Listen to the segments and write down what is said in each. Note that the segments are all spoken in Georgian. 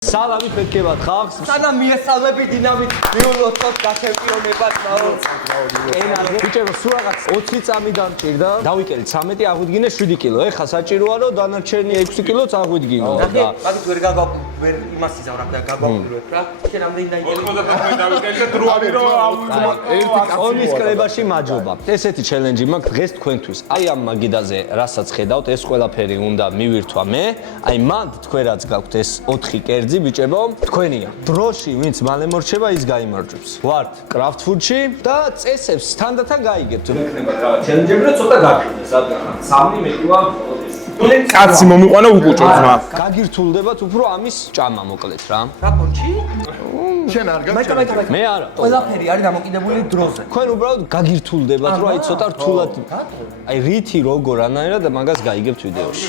სალამი ფეთქებათ ხალხს. სანამ მიესალმები დინამით მიულოცოთ გასემპიონებად მაო. ბიჭებო, სულ რაღაც 20 წამი დამჭირდა. დავიკელით 13, აღვიდგინე 7 კილო. ეხა საჭიროა რომ დანარჩენი 6 კილოც აღვიდგინო. ნახე, მაგით ვერ იმას იზავრებ და გაგვაკვირვებ რა. შენ ამდენი დაიგელი. 95 დავიკელით დროები რომ ონის კრებაში მაჯობა. ესეთი ჩელენჯი მაქვს დღეს თქვენთვის. აი ამ მაგიდაზე რასაც ხედავთ, ეს ყველაფერი უნდა მივირთვა მე. აი მანდ თქვენ რაც გაქვთ ეს 4 კერძი ბიჭებო, თქვენია. დროში ვინც მალე მორჩება, ის გაიმარჯვებს. ვართ კრაფტფუდში და წესებს თანდათან გაიგებთ. ჩელენჯები რა ცოტა გაქრდეს, რადგან 3 მეტყვა კაცი მომიყვანა უკუჭო ძმა. გაგირთულდებათ უფრო ამის ჭამა მოკლედ რა. რა პონჩი? შენ არ გაჩვენე. მე არა. ყველაფერი არის დამოკიდებული დროზე. თქვენ უბრალოდ გაგირთულდებათ, რომ აი ცოტა რთულად. აი რითი როგორ ანაირად მაგას გაიგებთ ვიდეოში.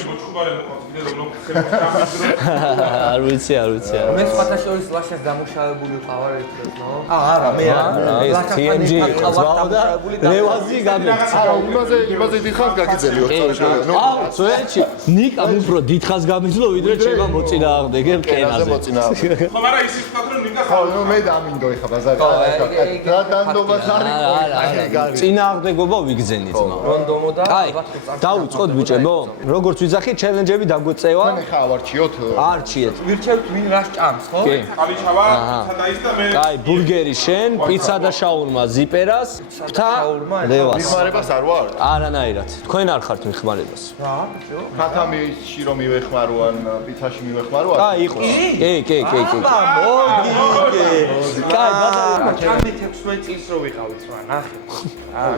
არ ვიცი. მე სხვათა შორის ლაშას დამუშავებული ვყავარ ერთ-ერთ, ნო? არა, მე არა. ეს TMG ზვაო და ლევაზი გამექცა. არა, იმაზე დიხარ გაგიძელი 4 წელი. აუ, ზოეთში ნიკა უფრო დიდხანს გამიძლო, ვიდრე ჩემო მოწინააღმდეგებ კენაზე. ხო, მაგრამ ისიც ვთქვათ რომ ნიკა ხო, ნუ მე დამინდო ეხა ბაზარი. რა დანდობას არის ყო. წინააღმდეგობა ვიგზენით მა. რონდომო და აი, დავიწყოთ ბიჭებო. როგორც ვიძახი, ჩელენჯები დაგვეწევა. მე ხა ავარჩიოთ. არჩიეთ. ვირჩევთ ვინ რას ჭამს, ხო? კი. ყალიჩავა, პიცა და ის და მე აი, ბურგერი შენ, პიცა და შაურმა ზიპერას, ფთა ლევას. მიხმარებას არ ვარ. არანაირად. თქვენ არ ხართ მიხმარებას. რა, ბიჭო? ხათამიში რომ მივეხმარვან, პიცაში მივეხმარვან. აი, იყოს. კი. კაი, ბატონო. ჭამდით 16 წელს რო ვიყავით რა, ნახე.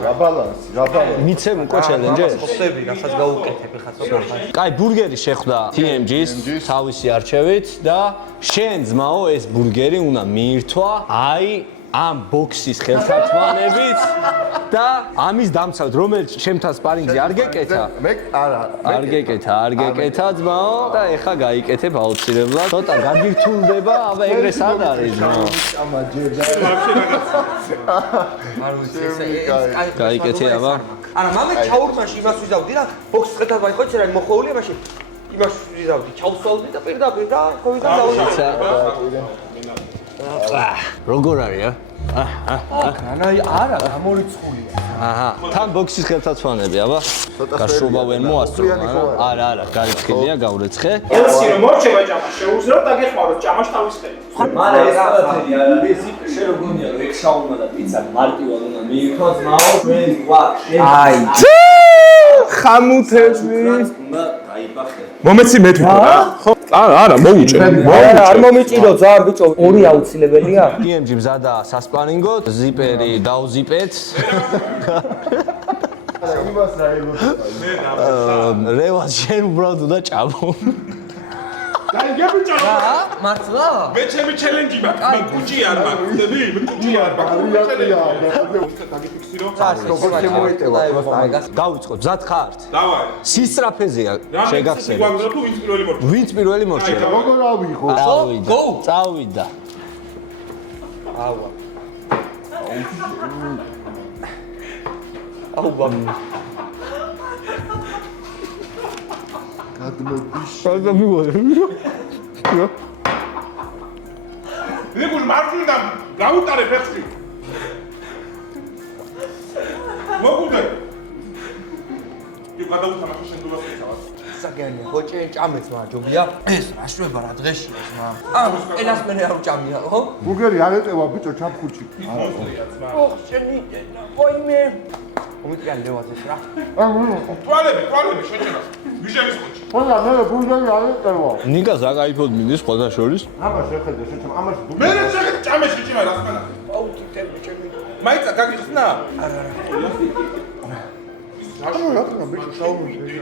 რა ბალანსი, რა ბალანსი. მიცემ უკვე ჩელენჯი? ხოსები, რასაც გაუკეთებ ხა ცოტა. კაი, ბურგერი შეხვდა TMG-ს თავისი არჩევით და შენ ძმაო ეს ბურგერი უნდა მიირთვა აი ამ ბოქსის ხელთათმანებით და ამის დამცავთ, რომელიც ჩემთან სპარინგზე არ გეკეთა. მე არა. არ გეკეთა ძმაო და ეხა გაიკეთებ აუცილებლად. ცოტა გაგირთულდება, აბა ეგრეს არ არის ძმაო. არ ვიცი, გაიკეთე აბა. არა, მამე ჩაურმაში იმას ვიზავდი რა, ბოქსის ყეთად ვაიხოთ შენ მოხოვულია მაშინ. იმას ვიზავდი, ჩავსვავდი და პირდაპირ რა, ხოვიდან დავუშვი. როგორ არის არა, გამორიცხულია. აჰა, თან ბოქსის ხელთათმანები, აბა. გაშრობა ვერ მოასწრო, არა, გარიცხილია, გავრეცხე. ელსი რომ მორჩება ჭამა, შეუძლო და გეხმაროთ ჭამაში თავის ხელი. მარა ეს ყველაფერი არ არის, შენ რო გონია რომ ეგ შაურმა და პიცა მარტივად უნდა მიირთვა ძმაო, ჩვენ გვაქვს. აი. ხამუთები. უნდა დაიბახე. მომეცი მე თვითონ რა. ხო? არა, მოუჭე. არ მომიჭირო ძალიან ბიჭო, ორი აუცილებელია. TMG მზადა სასპარინგოდ, ზიპერი დავზიპეთ. იმას რა ელოდება. რევას შენ უბრალოდ უნდა ჭამო. დაიგები ჭამა. რა? მართლა? მე ჩემი ჩელენჯი მაქვს, მე კუჭი არ მაქვს, ხდები? მე კუჭი არ მაქვს. დაგიფიქსირო. როგორ შემოიტევა პროსტა. დავიწყოთ, მზად ხართ? დავაი. სისტრაფეზეა შეგახსენებთ. გვამზრდ თუ ვინც პირველი მორჩა. ვინც პირველი მორჩება? როგორ ავიღო? წავიდა. აუ ბაბა. ნიკულ მარჯვნიდან გავუტარე ფეხში. მოგუნდე. იუ გადავუთამაშე შენ დულას ეცავას. საგენია, ხოჭე ჭამეც მაჯობია. ეს რა შვება რა დღეშია ეს მა. ენას მე არ ვჭამია, ხო? ბურგერი არ ეტევა ბიჭო ჩაფხუჩი. ოხ, შენი ოიმე. მომიწია ლევაზეს რა. თვალები შეჭერას. ვიჟების ხოჭი. ყველა მე ბურგერი არ ეტევა. ნიკას რა გაიფოდ მინდის სხვათა შორის? აბა შეხედე შეჭამ ამას მე რა შეგეთ ჭამეში ჭიმა რა ხანა. აუ ტიტები ჩემი. მაიცა გაგიხსნა? არა. რა ხნა ბიჭო შაურმაში.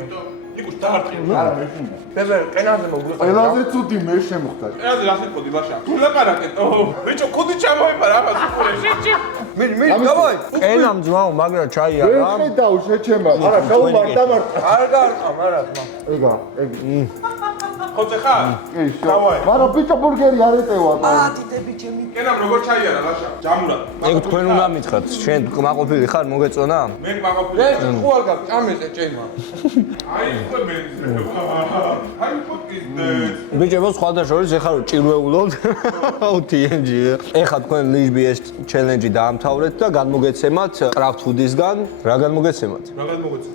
ნიკუშ დამარტყი. არა მე შენ. ბებე, კენაზე მოგვიყვა. ყველაზე ცუდი მე შემხვდა. ეზი რა ხექოდი ბაშა. თუ ლაპარაკე. ბიჭო ხოდი ჩამოიფარა აბა სულ შეჭი. მე დავაი. კენამ ძმაო, მაგრამ ჩაი მე არა. ხედავ შეჩემა. არა შაურმა დამარტყა. არ გარყამ არა ძმა. ეგა. ხოძე ხარ? კი, შო. მაგრამ ბიჭო ბურგერი არ ეტევა. ტიტები ჩემი. კენამ როგორ ჩაიარა ლაშა ჯამურად ეგ თქვენ უნდა მითხრათ, შენ კმაყოფილი ხარ, მოგეწონა? მე მაყოფილი ეს ხო არ გაქვს ჭამეზე ჭემა აი ხო მე აი ხო ის ბიჭებო, სხვადასხვა ეხლა რომ ჭირვეულობთ TNG. ეხლა თქვენ ლიშბიეს ჩელენჯი დაამთავრეთ და განმოგეცემათ კრაფტ ფუდისგან, რა განმოგეცემათ? რაღაც მოგეცე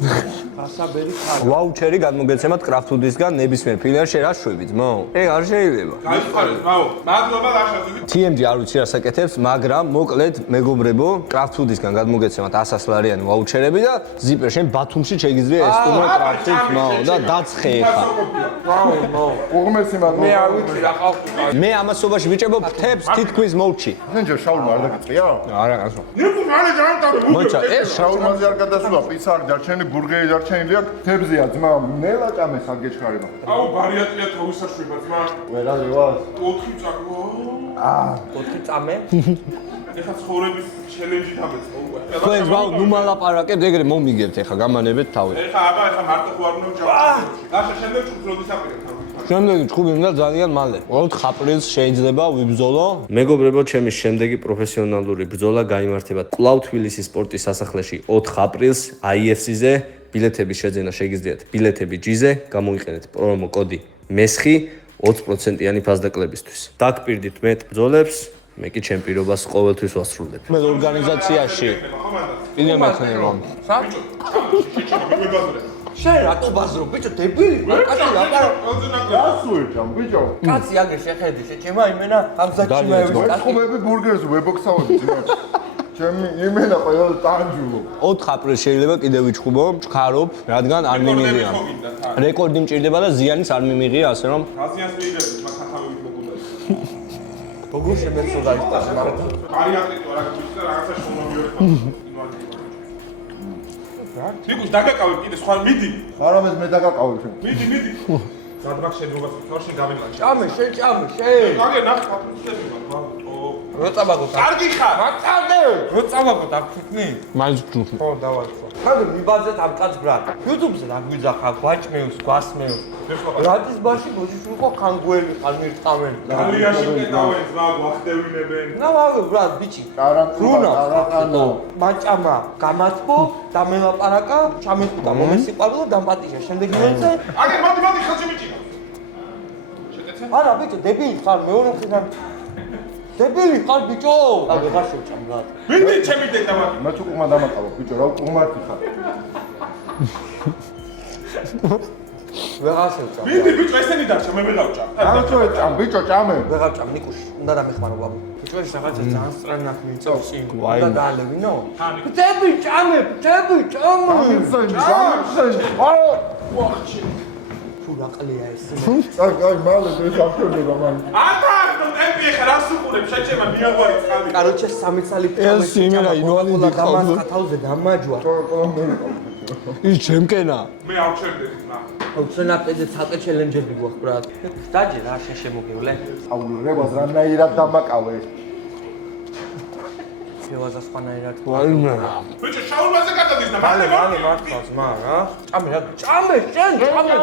გასაბერი ხარ ვაუჩერი განმოგეცემათ კრაფტ ფუდისგან ნებისმიერ ფილარში რა შვებით, მო? ეგ არ შეიძლება. გაიხარეთ ბაო მადლობა ლაშა TNG არ ვიცი რა საკეთებს, მაგრამ მოკლედ მეგობრებო, კრაფტ ფუდისგან გადმოგეცემათ 100 ლარიანი ვაუჩერები და ზიპერ შენ ბათუმში შეგიძლია ეს სტუმრო კრაფტით მაო და დაცხე ხა. უღმესი მაგრამ მე არ ვიცი რა ყავს მე ამასობაში ბიჭებო ფთებს თითქმის მოვჩი. ნენჯო შაურმა არ დაგიწია? არა, კაცო. ნიკუ მალე ჯანტავე მოიცა, ეს შაურმაზე არ გადასულა, პიცა არ დარჩენილი, ბურგერი დარჩენილია, თებზეა ძმა, ნელა ჭამე საგეჩქარება. აუ ბარიატია თავისაშვება ძმა ვერა ლევას. 4 წაკო 4 წამე ეხა ცხოვრების ჩელენჯი დამეწყო უკვე თქვენ ზაუ ნუ მალაპარაკებთ, ეგრე მომიგებთ ეხა გამანებეთ თავი. ეხა აბა ეხა მარტო ხო არ უნდა ვჭამ ლაშა შემდეგ ჩუქს როდის აპირებ შემდეგი ჭუბი უნდა ძალიან მალე. 4 აპრილს შეიძლება ვიბრძოლო. მეგობრებო, ჩემი შემდეგი პროფესიონალური ბრძოლა გაიმართება კვლავ თბილისის სპორტის სასახლეში 4 აპრილს IFC-ზე. ბილეთების შეძენა შეგიძლიათ ბილეთები G-ზე, გამოიყენეთ პრომო კოდი MESXI 20%-იანი ფასდაკლებისთვის. დაგპირდით მეტ ბრძოლებს, მე კი ჩემ პირობას ყოველთვის ვასრულებ. მე ორგანიზაციაში კიდე მექნება. შენ რატო ბაზრო ბიჭო დებილი კაცი ლაპარაკ გასუეჭამ ბიჭო. კაცი აგერ შეხედი შეჭემა იმენა ამზაჩიმაევის კაცი ხომები ბურგერს ვებოქსავები ძმა. ჩემი იმენა ყველა ტანჯულო. 4 აპრილს შეიძლება კიდევ ვიჩხუბო, ჩქარობ, რადგან არ მიმიღია. რეკორდი მჭირდება და ზიანიც არ მიმიღია, ასე რომ აზიანს მიიღებს მაგ ხათავებით მოგუნდა როგორ შემეცოდა ის ტაში მაგრამ ბარიატიტო რა გიქცა რაღაცა შემომიორეთ ნიკუს დაგაკავებ კიდე სხვა მიდი არამედ მე დაგაკავებ შენ. მიდი სადმაკ შედრობას ვთორში გამიმაჩა ჭამე შენ ჭამე შენ აგე ნახე აპრილშება რო წაბაგოთ კარგი ხარ მაწამდე რო წაბაგოთ აქ თვითნი მაინც ვჭუხი. ხო დავაწყო ხან მიბაძეთ ამ კაც ბრატ YouTube-ზე რა გვიძახა გვაჭმევს გვასმევს რადის ბაში ბოჭიშული ხო ხანგუელი ხარ მირტყავენ ალიაში კეთავენ ზმა გვახდევინებენ ნა ვაგე ბრატ ბიჭი ტარანტულა ტარანტანო. მაჭამა გამათბო დამელაპარაკა ჩამეთყვა მომესიყვარულო დამპატიშა შემდეგ იმენზე აგე მოდი ხელში მიჭირა შეკეცე არა ბიჭო დებილი ხარ მეორე მხრიდან დებილი ხარ ბიჭო აი ვეღარ შევჭამ ბრატ მიდი ჩემი დედა მაგ მე თუ ყუმა დამაკავო ბიჭო რა ყუმართი ხარ. ვეღარ შევჭამ მიდი ბიჭო ესენი დარჩა მე ვეღავჭა არჩო ჭამ ბიჭო ჭამე. ვეღარ ჭამ ნიკუში უნდა დამეხმარო ბაბუ ბიჭო ეს რაღაცა ძალიან სწრანახ მიწევში უნდა დაალევინო ბტები ჭამე ვახჩი თუ რა ყლია ეს აი მალე ეს აღწევდება მან. ატარ ტემპი ხარ ასუყურებ შეჭემა მიაღვარი წყალი კაროჩე 3 წელი ეს იმენა ინვალიდი გამას ხათავზე დამაჯვა ის ჩემკენა. მე ავჩერდები ნა უცენაპეზე ცალკე ჩელენჯები გვაქვს ბრატ დაჯე რა შენ შემოგივლე აუ რევას რანაირად დამაკავე. შევაზა სხვანაირად აიმე. ბიჭო შაურმაზე გადადის და მალე მართავს მა რა ჭამე რა ჭამე შენ ჭამე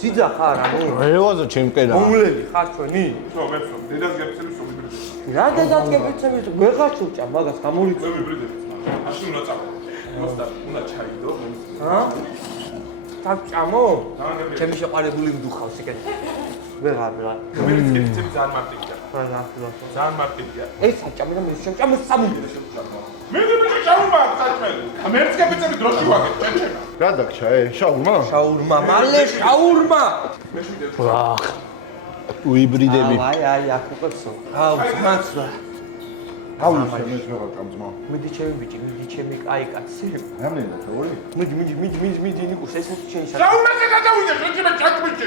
ძიძა ხარ ანუ რევაზა ჩემკენა. უმლები ხარ ჩვენი ხო მეცო დედას გეცემის ობიბრიდებს რა დედაცგებიცემის ვეღარ შევჭამ მაგას გამორიწევ ობიბრიდებს აში უნდა წავა მოსტა უნდა ჩაიდო ჰა თაკჭამო ჩემი შეყარებული მდუხავს იქეთ ვეღარ რა რომელიც გეცემ ძალიან მარტივია რა ნახულობ ძალიან მარტივია ეს საჭამე და მე შევჭამე სამი მე ბიჭო შაურმა საჭმელი ამერც გეცემი დროში ვაგებ ჩეჩენა რა დაგჭა შაურმა? შაურმა მალე შაურმა მე შვიდე ვახ. უიბრიდები. აი აქ უყევსო აუ ძმაცვა აუ შემეს ვეღარ ჭამ ძმა. მიდი ჩემი ბიჭი მიდი ჩემი კაი კაცი რამდენი თორე? მიდი ნიკუს ეს შენ საჭამე შაურმაზე გადავიდე შეჭემა ჩაკმიჭე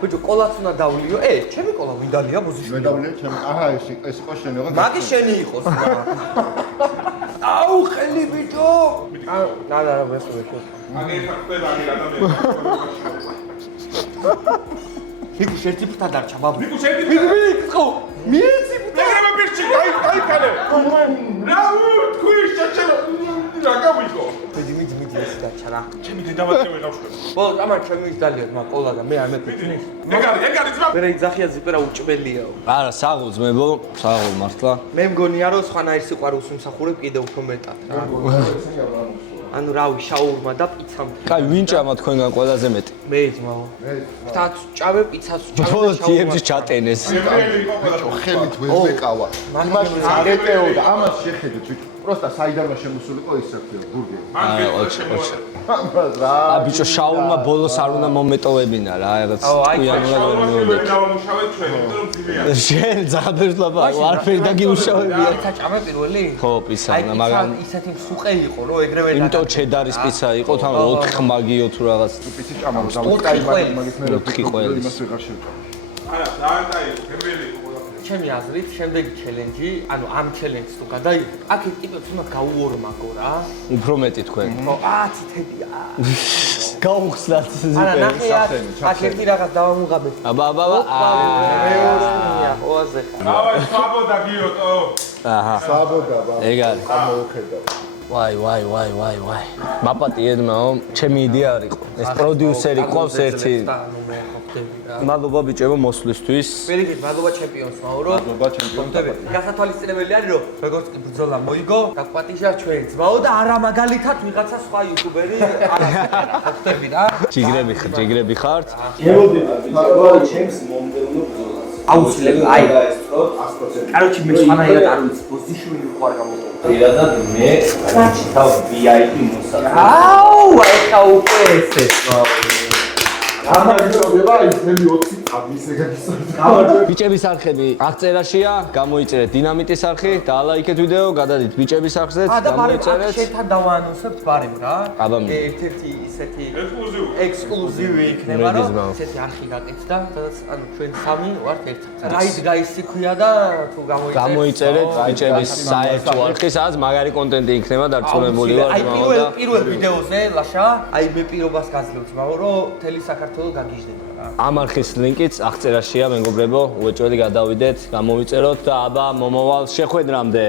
ბიჭო კოლაც უნდა დავლიო ჩემი კოლა ვინდალია ბოზიშვილი მე დავლიე ჩემ აჰა ეს იყო შენი ოღონდ. მაგი შენი იყოს აუ ხელი ბიჭო და ვეხო აგე ხარ ყველანი ადამიანი ნიკუ შერთი ფთა დარჩა ბაბუ ნიკუ შენ მიყო მიეცი ფთა ეგრევე პირში გაიქალე რა თქვი შეჭემა რა გავიგო მიდი ეს გაჩა რა. ჩემი დედამაცე ვეღავშვა. ბოლოს ამან ჩემი ის დალიოთ მაგ ყოლა და მე არ მეფიქრის. ეგ არის ძმა. მე იძახია ზიპერა უჭმელიაო. არა, საღულძმებო, საღულ მართლა. მე მგონია რომ სხვანაირ სიყვარულს ვიმსახურებ კიდევ უფრო მეტად რა. ანუ რავი, შაურმა და პიცამ. კაი, ვინ ჭამა თქვენგან ყველაზე მეტი? მე ძმაო. თაც ჭავე, პიცას ჭავე. ბოლოს დიებს ჩატენეს. ხელით ვერ მეკავა. იმას არეტეო და ამას შეხედეთ ბიჭო. პროსტა საიდანო შემოსულიყო ის საქმეა ბურგერი. აი, ოჩ. ამას რა. ა ბიჭო შაულმა ბოლოს არ უნდა მომეტოვებინა რა, რაღაც ყუიანულად ვერ მიუნდა. დავამუშავეთ ჩვენ, იმიტომ რომ ძიმეა. შენ ზაბერლაბა, არაფერი დაგიუშავებია. პიცა ჭამე პირველი? ხო, პიცა, აი, მაგრამ ისეთი მსუყე იყო, რომ ეგრევე იმიტომ ჩედარის პიცა იყო, თან 4 ხმაგიო თუ რაღაც. პიცი ჭამა და ოთხი ყველის. მაგის მე ოთხი ყველის. იმას ვეღარ შევჭამ. არა, ძალიან კაი, გემრიელი იყო ყველაფერი. ჩემი აზრით, შემდეგი ჩელენჯი, ანუ ამ ჩელენჯს თუ გადაიღეთ, აქეთ ტიპებს უნდა გაუორმაგო რა. უფრო მეტი თქვენ. ხო, ციტებია. გაუხსნათ არა, ნახე აქ ერთი რაღაც დავამუღაბე. აბა. მეორეა, ოაზე ხარ. დავაი, სვაბოდა გიოტო. აჰა. საბოდა ბა. ეგ არის. მოუხედა. ვაი. მაპატიედმაო, ჩემი იდეა არ იყო. ეს პროდიუსერი ყავს ერთი. მადლობა ბიჭებო მოსვლისთვის. პირიქით, მადლობა ჩემპიონს მაურო. მადლობა ჩემპიონს. გასათვალისწინებელი არის, რომ როგორც კი ბრძოლა მოიგო, დაგპატიჟა ჩვენ ძმაო და არა მაგალითად ვიღაცა სხვა იუთუბერი არასდროს ხვდები რა. ჯიგრები ხართ. ჩემს მომდევნო ბრძოლას. აუცილებლად, აი. დაესწროთ 100%. კაროჩი მე სხვანაირად არ ვიცი, პოზიციები ვიყარ გამოყო. პირადად მე გაჩითავ VIP მოსაძებს. აუ, ეხა უკვე ესეც. ამაგროვება ის მელი 20 წამის ეგაგისწორდა. ბიჭების არხები აღწერაშია, გამოიწერეთ დინამიტის არხი და ალაიქეთ ვიდეო, გადადით ბიჭების არხზეც, და ბარემ აქ გამოიწერეთ. შენთან დავაანონსებთ ბარემ რა. აბა, მინდა. ერთ-ერთი ისეთი ექსკლუზივი. ექსკლუზივი იქნება, მედის რომ მაო. ესეთი არხი გაკეთდა, სადაც ანუ ჩვენ სამი ვართ ერთად. რაით გაისი ქვია და თუ გამოიწერეთ ბიჭების საერთო არხი, სადაც მაგარი კონტენტი იქნება დარწმუნებული ვარ აი ძმაო და პირველ ვიდეოზე ლაშა, აი მე პირობას გაძლევთ ძმაო, რომ მთელი საქართველო გაგიჟდება რა. ამ არხის ლინკიც აღწერაშია, მეგობრებო, უეჭველი გადავიდეთ, გამოვიწეროთ და აბა მომავალ შეხვედრამდე.